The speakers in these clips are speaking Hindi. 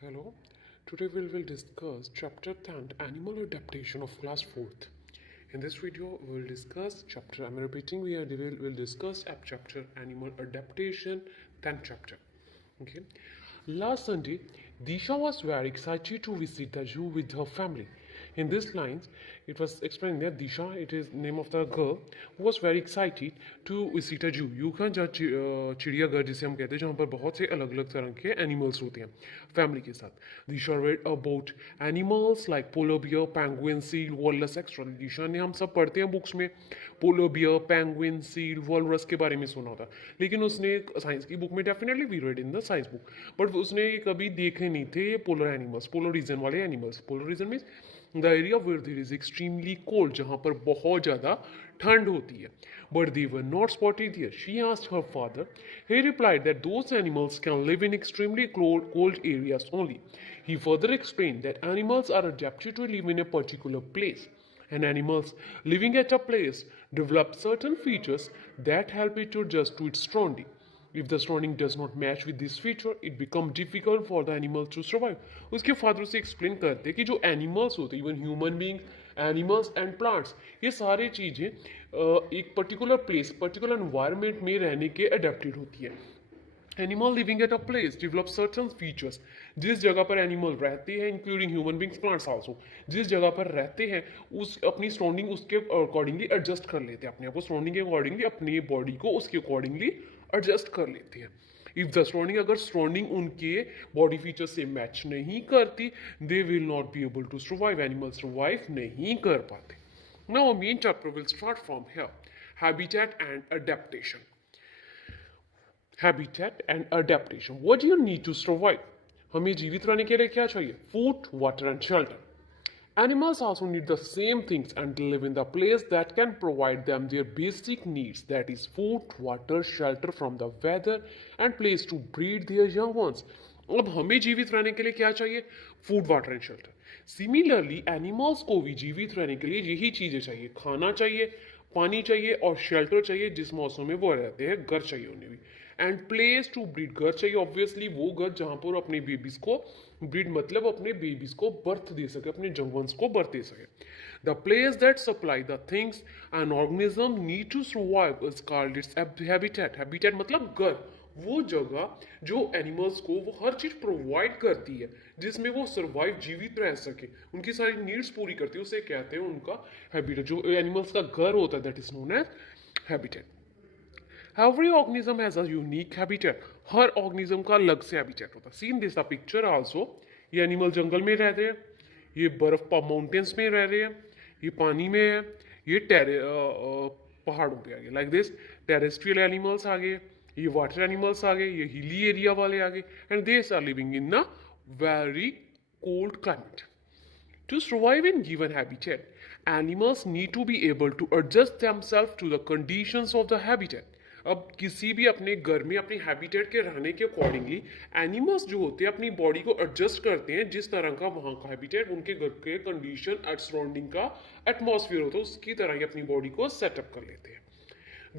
Hello, today we will discuss chapter 10 Animal Adaptation of class 4th. In this video, we will discuss chapter, I'm repeating, will discuss chapter Animal Adaptation, 10th chapter. Okay. Last Sunday, Disha was very excited to visit the zoo with her family. In these lines, it was explained that Disha, it is name of the girl, who was very excited to visit a zoo. You can judge चिड़ियाघर जिसे हम कहते हैं जहाँ पर बहुत से अलग अलग तरह के एनिमल्स होते हैं फैमिली के साथ. Disha read about animals like polar bear, penguin, seal, walrus, etc. Disha ने हम सब पढ़ते हैं बुक्स में polar bear, penguin, seal, walrus के बारे में सुना था, लेकिन उसने साइंस की बुक में definitely we read in the science book, but उसने कभी देखे नहीं थे पोलर एनिमल्स, पोलर रीजन वाले animals. Polar region means the area where there is extremely cold, जहाँ पर बहुत ज़्यादा ठंड होती है. But they were not spotted here. She asked her father. He replied that those animals can live in extremely cold areas only. He further explained that animals are adapted to live in a particular place, and animals living at a place develop certain features that help it to adjust to its surrounding. If the surrounding does not match with this feature, it becomes difficult for the animals to survive. उसके फादर से एक्सप्लेन करते कि जो एनिमल्स होते हैं, even human being, animals and plants, ये सारी चीज़ें एक पर्टिकुलर प्लेस, पर्टिकुलर एनवायरनमेंट में रहने के अडेप्टेड होती है. Animal living at a place develop certain features. जिस जगह पर एनिमल रहते हैं, including human beings, plants also, जिस जगह पर रहते हैं उस अपनी सराउंडिंग उसके अकॉर्डिंगली एडजस्ट कर लेते हैं, अपने आप को सराउंडिंग के अकॉर्डिंगली, अपनी बॉडी को उसके अकॉर्डिंगली एडजस्ट कर लेते हैं. इफ द सराउंडिंग, अगर सराउंडिंग उनके बॉडी फीचर से मैच नहीं करती, they will not be able to survive. Animal survive नहीं कर पाते. Now main chapter will start from here. Habitat and adaptation. Habitat and adaptation. What do you need to survive? हमें जीवित रहने के लिए क्या चाहिए? Food, water and shelter. Animals also need the same things and live in the place that can provide them their basic needs, that is food, water, shelter from the weather and place to breed their young ones. अब हमें जीवित रहने के लिए क्या चाहिए? Food, water and shelter. Similarly animals को भी जीवित रहने के लिए यही चीज़ें चाहिए. खाना चाहिए, पानी चाहिए और शेल्टर चाहिए जिस मौसम में वो रहते हैं. घर चाहिए उन्हें भी. एंड प्लेस टू ब्रीड, घर चाहिए ऑब्वियसली वो घर जहाँ पर अपने बेबीज को ब्रीड, मतलब अपने बेबीज को बर्थ दे सके, अपने जंगवंस को बर्थ दे सके. The place that supply the things an organism need to survive is called its habitat. Habitat मतलब घर, वो जगह जो एनिमल्स को वो हर चीज प्रोवाइड करती है जिसमें वो सर्वाइव, जीवित रह सके, उनकी सारी नीड्स पूरी करती है, उसे कहते हैं उनका हैबिटेट. जो एनिमल्स का घर होता है that is known as habitat. Every organism has a unique habitat. हर ऑर्गेनिज्म का अलग से हैबिटेट होता है. Seen this the picture also. ये एनिमल जंगल में रहते हैं, ये बर्फ माउंटेन्स में रह रहे हैं, ये पानी में है, ये पहाड़ों पे आ गए. लाइक दिस टेरेस्ट्रियल एनिमल्स आ गए, ये वाटर एनिमल्स आ गए, ये हिली एरिया वाले आ गए, and this are living in a very cold climate. To survive in given habitat, animals need to be able to adjust themselves to the conditions of the habitat. अब किसी भी अपने घर में अपनी हैबिटेट के रहने के अकॉर्डिंगली एनिमल्स जो होते हैं अपनी बॉडी को एडजस्ट करते हैं, जिस तरह का वहाँ का हैबिटेट, उनके घर के कंडीशन, एट सराउंडिंग का एटमॉस्फेयर होता है, उसकी तरह ही अपनी बॉडी को सेटअप कर लेते हैं.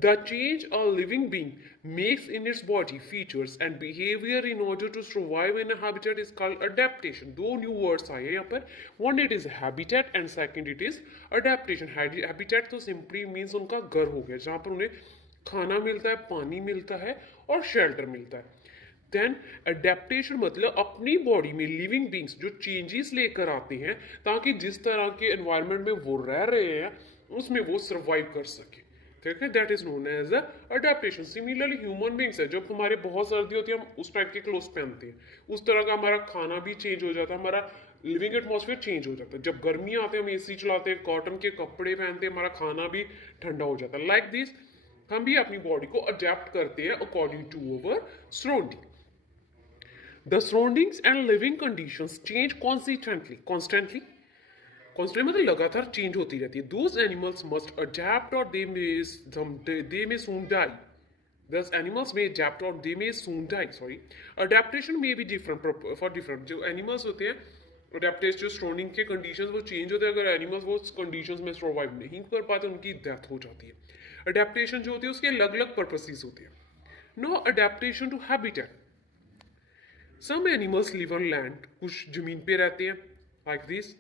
The change a living being makes in its body, features and behavior in order to survive in a habitat is called adaptation. दो new words आए हैं यहाँ पर. One it is habitat and second it is adaptation. Habitat तो simply means उनका घर हो गया जहाँ पर उन्हें खाना मिलता है, पानी मिलता है और शेल्टर मिलता है. देन अडेप्टेशन मतलब अपनी बॉडी में लिविंग बींग्स जो चेंजेस लेकर आते हैं ताकि जिस तरह के एनवायरनमेंट में वो रह रहे हैं उसमें वो सर्वाइव कर सके. ठीक है, that is known as adaptation. Similarly human beings है, जब हमारे बहुत सर्दी होती है हम उस टाइप के क्लोथ पहनते हैं, उस तरह का हमारा खाना भी चेंज हो जाता है, हमारा लिविंग एटमॉस्फेयर चेंज हो जाता है. जब गर्मी आते हैं हम एसी चलाते हैं, कॉटन के कपड़े पहनते हैं, हमारा खाना भी ठंडा हो जाता है. लाइक दिस हम भी अपनी बॉडी को अडेप्ट करते हैं according to our surrounding. The surroundings and living conditions change constantly. Constant मतलब लगातार चेंज होती रहती है. दोज एनिमल्स मस्ट अडेप्ट और दे मे सून die. Thus animals may adapt or they may soon die. Sorry, adaptation may be different for different. जो animals होते हैं, adaptation जो surrounding के conditions वो change होते हैं. अगर animals वो conditions में survive नहीं कर पाते उनकी death हो जाती है. Adaptation जो होती है उसके अलग अलग purposes होते हैं. No adaptation to habitat. Some animals live on land, कुछ जमीन पे रहते हैं, like this.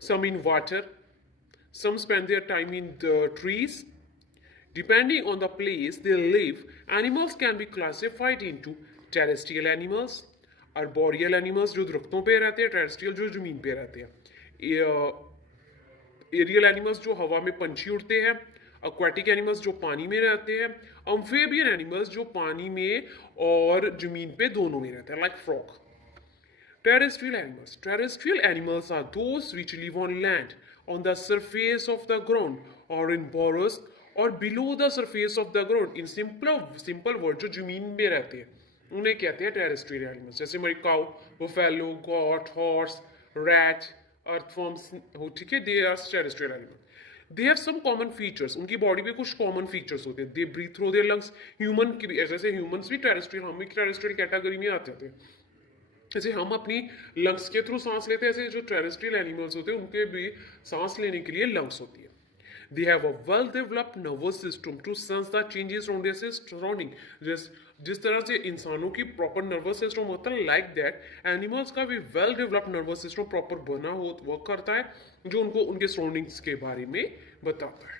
Some in water. Some spend their time in the trees. Depending on the place they live, animals can be classified into terrestrial animals, arboreal animals जो दरख्तों पे रहते हैं, terrestrial जो जमीन पे रहते हैं, एरियल एनिमल्स जो हवा में पंछी उड़ते हैं, aquatic एनिमल्स जो पानी में रहते हैं, amphibian एनिमल्स जो पानी में और जमीन पे दोनों में रहते हैं, like frog. Terrestrial animals. Terrestrial animals are those which live on land, on the surface of the ground, or in burrows, or below the surface of the ground. In simple word, जो जमीन में रहते हैं, उन्हें कहते हैं terrestrial animals. जैसे हमारी cow, buffalo, goat, horse, rat, earthworms, ठीक है, they are terrestrial animals. They have some common features. उनकी बॉडी में कुछ कॉमन फीचर्स होते हैं. They breathe through their lungs. Human की भी, जैसे ह्यूमंस भी टेरेस्ट्रियल, हम भी टेरेस्ट्रियल कैटेगरी में आते हैं. जैसे हम अपनी लंग्स के थ्रू सांस लेते हैं, ऐसे जो टेरेस्ट्रियल एनिमल्स होते हैं उनके भी सांस लेने के लिए लंग्स होती है. They have a well developed nervous system to sense the changes from their surrounding. जिस तरह से इंसानों की प्रॉपर नर्वस सिस्टम होता है, लाइक दैट एनिमल्स का भी well developed nervous system proper बना हो वर्क करता है, जो उनको उनके सराउंडिंग्स के बारे में बताता है.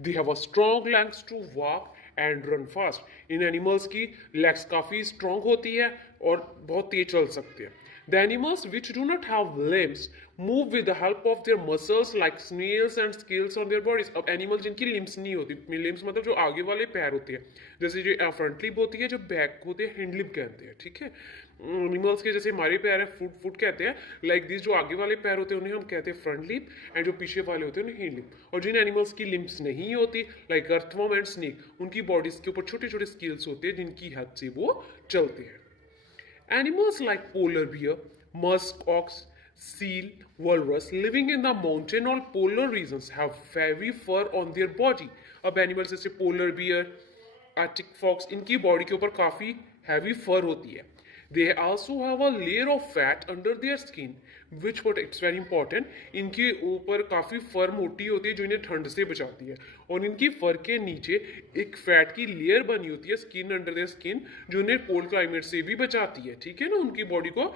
They have a strong legs to walk and run fast. In animals की लेग्स काफ़ी स्ट्रॉन्ग होती है और बहुत तेज चल सकते हैं. The animals which do not have limbs move with the help of their muscles like snails and scales on their bodies. अब एनिमल जिनकी लिम्स नहीं होती, लिम्स मतलब जो आगे वाले पैर होते हैं, जैसे जो फ्रंट लिप होती है, जो बैक होते हैं हिंड लिप कहते हैं, ठीक है. एनिमल्स के जैसे हमारे पैर है फुट कहते हैं, लाइक दिस जो आगे वाले पैर होते हैं उन्हें हम कहते हैं फ्रंट लिप, एंड जो पीछे वाले होते हैं उन्हें हिंड लिप. और जिन एनिमल्स की लिम्स नहीं होती, लाइक अर्थवर्म एंड स्नेक, उनकी बॉडीज के ऊपर छोटे छोटे स्केल्स होते हैं जिनकी हेल्प से वो चलते हैं. Animals like polar bear, musk ox, seal, walrus living in the mountain or polar regions have heavy fur on their body. अब एनिमल्स जैसे पोलर बियर, आर्टिक फॉक्स, इनकी बॉडी के ऊपर काफ़ी हैवी फर होती है. They also have a layer of fat under their skin, which what it's very important. इनके ऊपर काफ़ी फर मोटी होती है जो इन्हें ठंड से बचाती है, और इनकी फर के नीचे एक फैट की लेयर बनी होती है, स्किन अंडर देयर स्किन, जो इन्हें कोल्ड क्लाइमेट से भी बचाती है, ठीक है ना. उनकी बॉडी को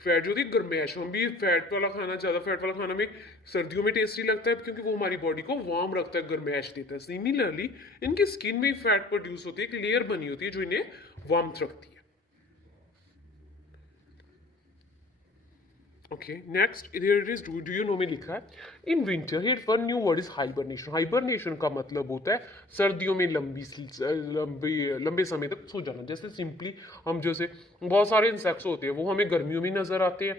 फैट जो होती है गर्मैश, हम भी फैट वाला खाना, ज़्यादा फैट वाला खाना में सर्दियों में टेस्टी लगता है क्योंकि वो हमारी बॉडी को वार्म रखता है, गर्मैश देता है. सिमिलरली इनकी स्किन में फैट प्रोड्यूस होती है, एक लेयर बनी होती है जो इन्हें वार्म रखती है. Okay, next here it is. Do you know में लिखा है in winter. Here for new word is hibernation. Hibernation का मतलब होता है सर्दियों में लंबे समय तक सो जाना. जैसे सिंपली हम जैसे बहुत सारे इंसेक्ट्स होते हैं वो हमें गर्मियों में नजर आते हैं.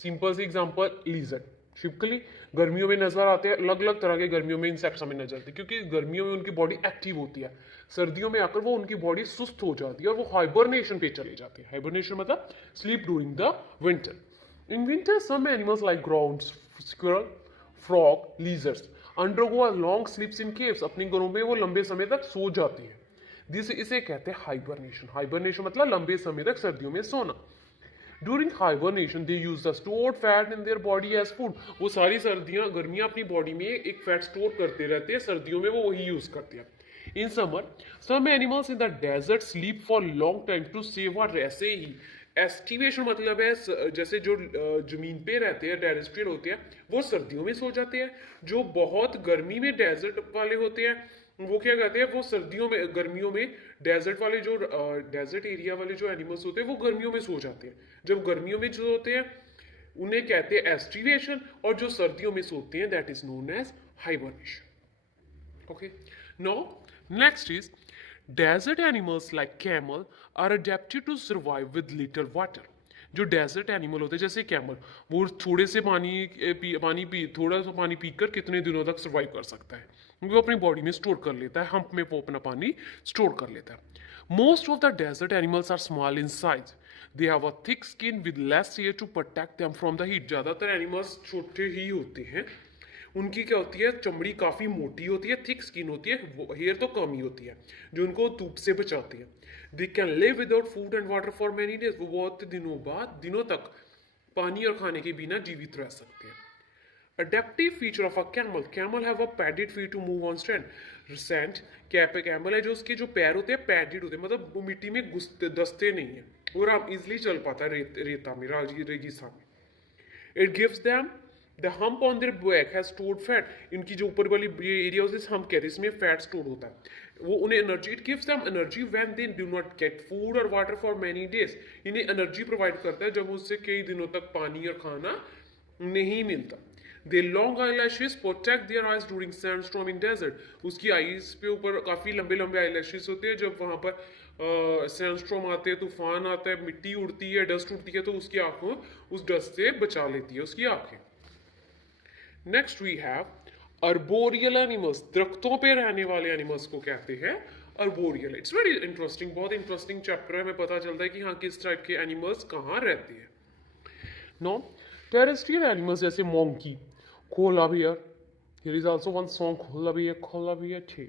सिंपल सी एग्जांपल लिजर्ड, शिपकली गर्मियों में नजर आते हैं. अलग अलग तरह के गर्मियों में इंसेक्ट्स हमें नजर आते हैं क्योंकि गर्मियों में उनकी बॉडी एक्टिव होती है, सर्दियों में आकर वो उनकी बॉडी सुस्त हो जाती है और वो हाइबरनेशन पे चले जाते हैं. हाइबरनेशन मतलब sleep during the winter. In winter, some animals like grounds, squirrel, frog, lizards undergo a long sleeps in caves. अपने घरों में वो लंबे समय तक सो जाते हैं. इसे कहते हैं हाइबरनेशन. हाइबरनेशन मतलब लंबे समय तक सर्दियों में सोना. During hibernation, they use the stored fat in their body as food. वो सारी गर्मियां अपनी बॉडी में एक फैट स्टोर करते रहते हैं, सर्दियों में वो वही यूज करते हैं. In summer, some animals in the desert sleep for long time to save water. ऐसे ही एस्टिवेशन मतलब है जैसे जो जमीन पे रहते हैं, टेरेस्ट्रियल होते हैं, वो सर्दियों में सो जाते हैं. जो बहुत गर्मी में डेजर्ट वाले होते हैं वो क्या कहते हैं, वो सर्दियों में, गर्मियों में डेजर्ट वाले जो डेजर्ट एरिया वाले जो एनिमल्स होते हैं वो गर्मियों में सो जाते हैं. जब गर्मियों में जो होते हैं उन्हें कहते हैं एस्टिवेशन, और जो सर्दियों में सोते हैं that is known as hibernation. Okay, now next is desert animals like camel are adapted to survive with little water. जो डेजर्ट एनिमल होते हैं जैसे कैमल, वो थोड़े से थोड़ा सा पानी पीकर कितने दिनों तक सर्वाइव कर सकता है, वो अपनी बॉडी में स्टोर कर लेता है, हम्प में वो अपना पानी स्टोर कर लेता है. Most of the desert animals are small in size. They have a thick skin with less air to protect them from the heat. ज़्यादातर एनिमल्स छोटे ही होते हैं, उनकी क्या होती है, चमड़ी काफ़ी मोटी होती है, थिक स्किन होती है, हेयर तो कम ही होती है जो उनको धूप से बचाती है. They can live without food and water for many days. वो बहुत दिनों तक पानी और खाने के बिना जीवित रह सकते हैं. Adaptive feature of a camel. Camel have a padded feet to move on strand. Sand camel है जो उसके जो पैर होते हैं पैडेड होते हैं, मतलब वो मिट्टी में घुसते दसते नहीं है और आप इजिली चल पाता है रेता में रेगिस्तान में। It gives them the hump on their back has stored fat, इनकी जो ऊपर वाली ये एरिया होती है हम्प कहते हैं, इसमें फैट स्टोर होता है, वो उन्हें energy, it gives them energy when they do not get food और वाटर फॉर मेनी डेज, इन्हें एनर्जी प्रोवाइड करता है जब उससे कई दिनों तक पानी और खाना नहीं मिलता। They long eyelashes protect their eyes during sandstorm in desert, उसकी आईज पे ऊपर काफ़ी लंबे लंबे आईलैशेस होते हैं, जब वहाँ पर सैंडस्टॉर्म आते हैं, तूफान आता है, मिट्टी उड़ती है, डस्ट उड़ती है, तो उसकी आंखों उस डस्ट से बचा लेती है उसकी आंखें। Next we have arboreal animals, दरख्तों पे रहने वाले एनिमल्स को कहते हैं अर्बोरियल। इट्स वेरी इंटरेस्टिंग, बहुत इंटरेस्टिंग चैप्टर है, हमें पता चलता है कि हाँ किस टाइप के एनिमल्स कहाँ रहते हैं। नो टेरेस्ट्रियल एनिमल्स जैसे monkey, koala bear, here is also one song koala bear थे,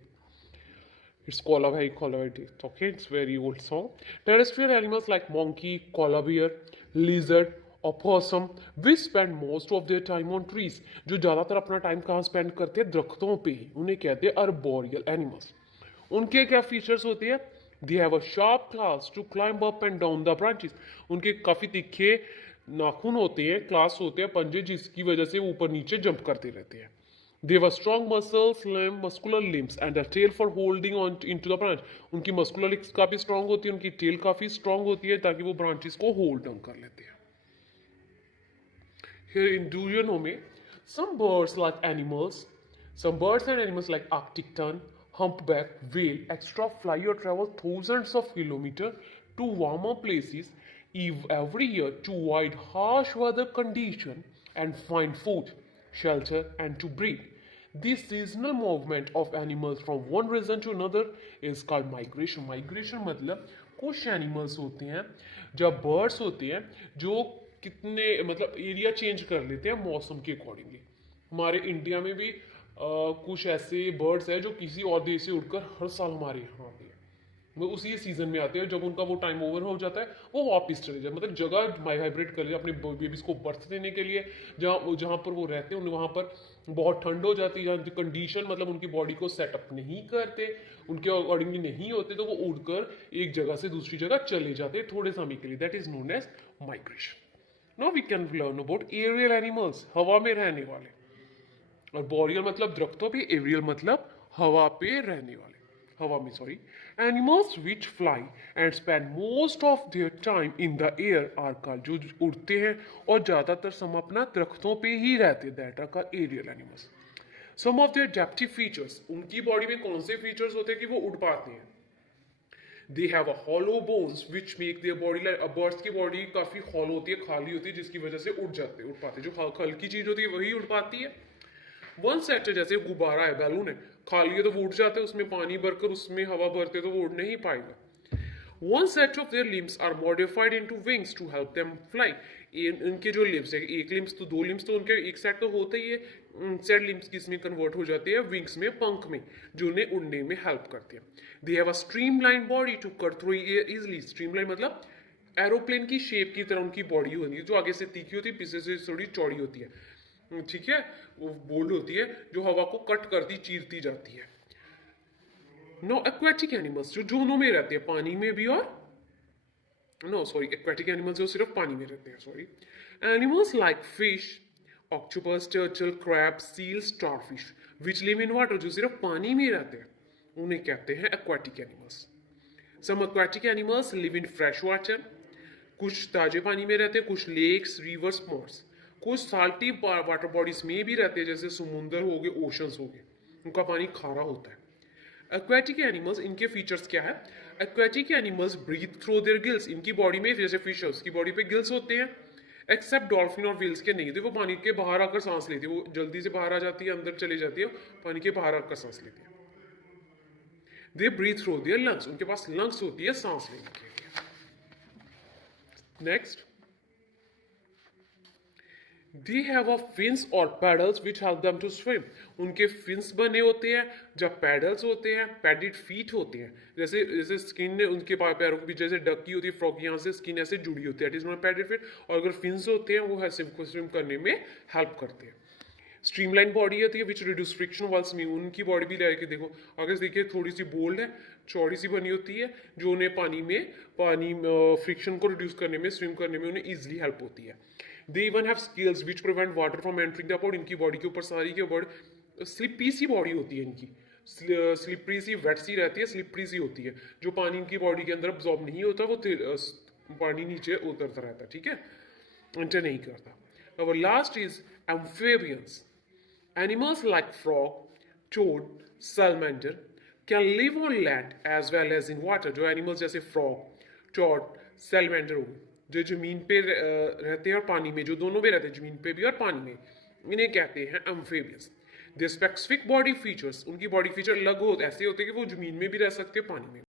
it's koala bhai teeth. Okay, it's very old song. Terrestrial animals like monkey, koala bear, lizard, opossum, which spend most of their time on trees. जो ज़्यादातर अपना टाइम कहाँ स्पेंड करते हैं, दरख्तों पे ही, उन्हें कहते हैं arboreal animals. उनके क्या फीचर्स होते हैं? They have a sharp claws to climb up and down the branches. उनके काफ़ी तीखे नाखून होते हैं, क्लास होते हैं, पंजे, जिसकी वजह से वो ऊपर नीचे जंप करते रहते हैं। They have strong muscular limbs and a tail for holding on into the branch. उनकी muscular limbs काफी strong होती है, उनकी tail काफी strong होती है ताकि वो branches को hold down कर लेते हैं। Here in do you know में some birds and animals like Arctic tern, humpback, whale, extra fly or travel thousands of kilometers to warmer places every year to avoid harsh weather conditions and find food, shelter, and to breed. This seasonal movement of animals from one region to another is called migration. Migration मतलब कुछ एनिमल्स होते हैं, जब बर्ड्स होते हैं जो कितने मतलब एरिया चेंज कर लेते हैं मौसम के अकॉर्डिंगली। हमारे इंडिया में भी कुछ ऐसे बर्ड्स हैं जो किसी और देश से उड़कर हर साल हमारे यहाँ आते हैं, वो उसी सीजन में आते हैं, जब उनका वो टाइम ओवर हो जाता है वो वापस चले जाए, मतलब जगह माइग्रेट कर ले अपने बेबीज को बर्थ देने के लिए, जहाँ जहाँ पर वो रहते हैं वहाँ पर बहुत ठंड हो जाती है, जहाँ कंडीशन मतलब उनकी बॉडी को सेटअप नहीं करते, उनके अकॉर्डिंगली नहीं होते, तो वो उड़कर एक जगह से दूसरी जगह चले जाते हैं थोड़े समय के लिए, that is known as migration. Now we can learn about aerial animals, हवा में रहने वाले। और बोरियल मतलब दरख्तों पे, एरियल मतलब हवा पे रहने वाले, हवा में sorry. Animals which fly and spend most of their time in the air are called, जो उड़ते हैं और ज़्यादातर समय अपना दरख्तों पे ही रहते हैं, that are called aerial animals. Some of their adaptive features, उनकी बॉडी में कौन से फीचर्स होते हैं कि वो उड़ पाते हैं? They have a hollow bones which make their body like, birds की बॉडी काफ़ी हॉलो होती है, खाली होती है, जिसकी वजह से उड़ जाते हैं, उड़ पाते हैं, जो हल्की चीज़ होती है वही उड़ पाती है। वन सेक्टर जैसे गुब्बारा है, बैलून है, खाली है तो वो उड़ जाते हैं, उसमें पानी भरकर उसमें हवा भरते तो वो उड़ नहीं पाएगा। One set of their limbs are modified into wings to help them fly. इनके जो लिम्स है, एक लिम्स तो दो लिम्स तो उनके एक सेट तो होते ही है, सेट लिम्स किसमें कन्वर्ट हो जाते हैं विंग्स में, पंख में, जो उन्हें उड़ने में हेल्प करते हैं। They have a streamline body to cut through air easily. Streamline मतलब एरोप्लेन की शेप की तरह उनकी बॉडी होती है, जो आगे से तीखी होती है, पीछे से थोड़ी चौड़ी होती है, ठीक है, वो बोल्ड होती है, जो हवा को कट करती चीरती जाती है। नो एक्वेटिक एनिमल्स जो दोनों में रहते हैं, पानी में भी और नो सॉरी एक्वेटिक एनिमल्स जो सिर्फ पानी में रहते हैं, sorry. Animals like fish, octopus, turtle, crab, seal, starfish which live in water, जो सिर्फ पानी में रहते हैं, उन्हें कहते हैं aquatic animals. Some aquatic animals live in fresh water, कुछ ताजे पानी में रहते हैं, कुछ लेक्स, रिवर्स, पॉन्ड्स, कुछ साल्टी वाटर बॉडीज में भी रहते हैं, जैसे समुंदर हो गए, ओशंस हो गए, उनका पानी खारा होता है। एक्वेटिक एनिमल्स, इनके फीचर्स क्या है? Aquatic animals breathe through their gills, इनकी बॉडी में जैसे फिश है उसकी बॉडी पे गिल्स होते हैं, एक्सेप्ट डॉल्फिन और व्हेल्स के नहीं थे, वो पानी के बाहर आकर सांस लेती है, वो जल्दी से बाहर आ जाती है, अंदर चली जाती है, पानी के बाहर आकर सांस लेती है। They breathe through their lungs, उनके पास लंग्स होती है सांस लेने के लिए। Next, They have a fins or paddles which help them to swim. उनके fins बने होते हैं, जब पैडल्स होते हैं, पैडेड फीट होते हैं, जैसे जैसे स्किन ने उनके पैरों के बीच जैसे डक की होती है, फ्रॉग, यहाँ से स्किन ऐसे जुड़ी होती है, it is not padded feet, और अगर फिन्स होते हैं वो ऐसे स्विम करने में हेल्प करते हैं। स्ट्रीमलाइन बॉडी होती है विच रिड्यूस फ्रिक्शन वाल स्विमिंग, उनकी बॉडी भी लेके देखो अगर देखिए थोड़ी सी बोल्ड है, चौड़ी सी बनी होती है, जो उन्हें पानी फ्रिक्शन को रिड्यूस करने में, स्विम करने में उन्हें ईजिली हेल्प होती है। They even have skills which prevent water from entering the body, इनकी बॉडी के ऊपर सारी के ऊपर स्लिपी सी बॉडी होती है इनकी, स्लिपरी सी वेट सी रहती है, स्लिपरी सी होती है, जो पानी इनकी बॉडी के अंदर अब्जॉर्ब नहीं होता, वो पानी नीचे उतरता रहता है, ठीक है, एंटर नहीं करता। अब last is amphibians, animals like frog, toad, salamander can live on land as well as in water। जो animals जैसे frog, toad, salamander हो, जो जमीन पे रहते हैं और पानी में, जो दोनों में रहते हैं, जमीन पे भी और पानी में, इन्हें कहते हैं amphibians। The specific body features, उनकी बॉडी फीचर अलग होते, ऐसे होते हैं कि वो जमीन में भी रह सकते हैं, पानी में।